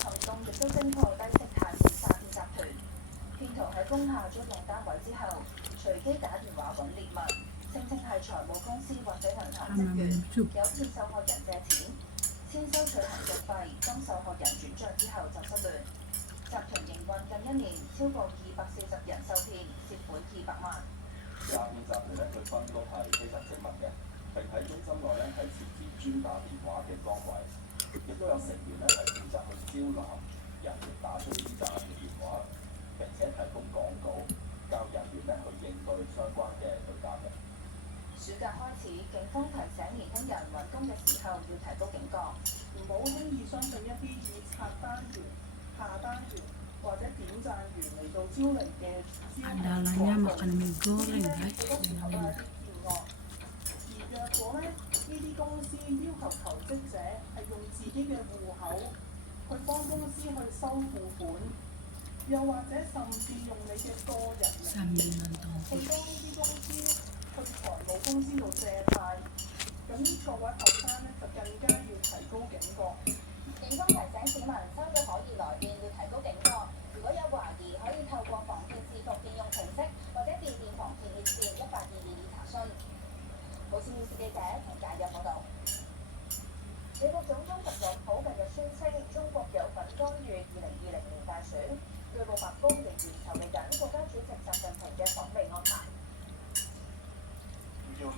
行動亦都偵破低息貸款詐騙集團，騙徒喺工廈租用單位之後，隨機打電話揾獵物，聲稱係財務公司或者銀行職員，誘騙受害人借錢，先收取行政費，當受害人轉帳之後就失聯。集團營運近1年，超過240人受騙，涉款200萬。詐騙集團咧，佢分工係非常精密嘅，並喺中心內咧係設置專打電話嘅崗位，亦都有成員咧係負責去招攬人打出呢啲詐騙電話，並且提供廣告，教人員咧去應對相關嘅對答嘅。暑假開始，警方提醒年輕人揾工嘅時候要提高警覺，唔好輕易相信一啲以刷單員、下單員或者點讚員嚟到招嚟嘅招聘廣告。呢啲好多時候都係一啲騙案。而若果呢啲公司要求求職者係用自己嘅戶口去幫公司去收付款，又或者甚至用你嘅個人名義去幫呢啲公司去財務公司度借貸，咁各位後生咧就更加要提高警覺。警方提醒市民收到可疑來電要提高警覺，如果有懷疑可以透過防騙視伏應用程式或者致電防騙熱線1822查詢。無線電視記者陳介欣報道。美國總統特朗普近日宣稱中國有份干預2020年大選，據報白宮仍然籌備緊國家主席習近平嘅訪美安排。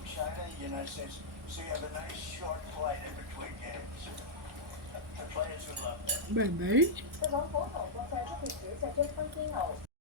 China, United States, so you have a nice short flight in between games. The players would love that. 特朗普同國際足協主席一分煎熬。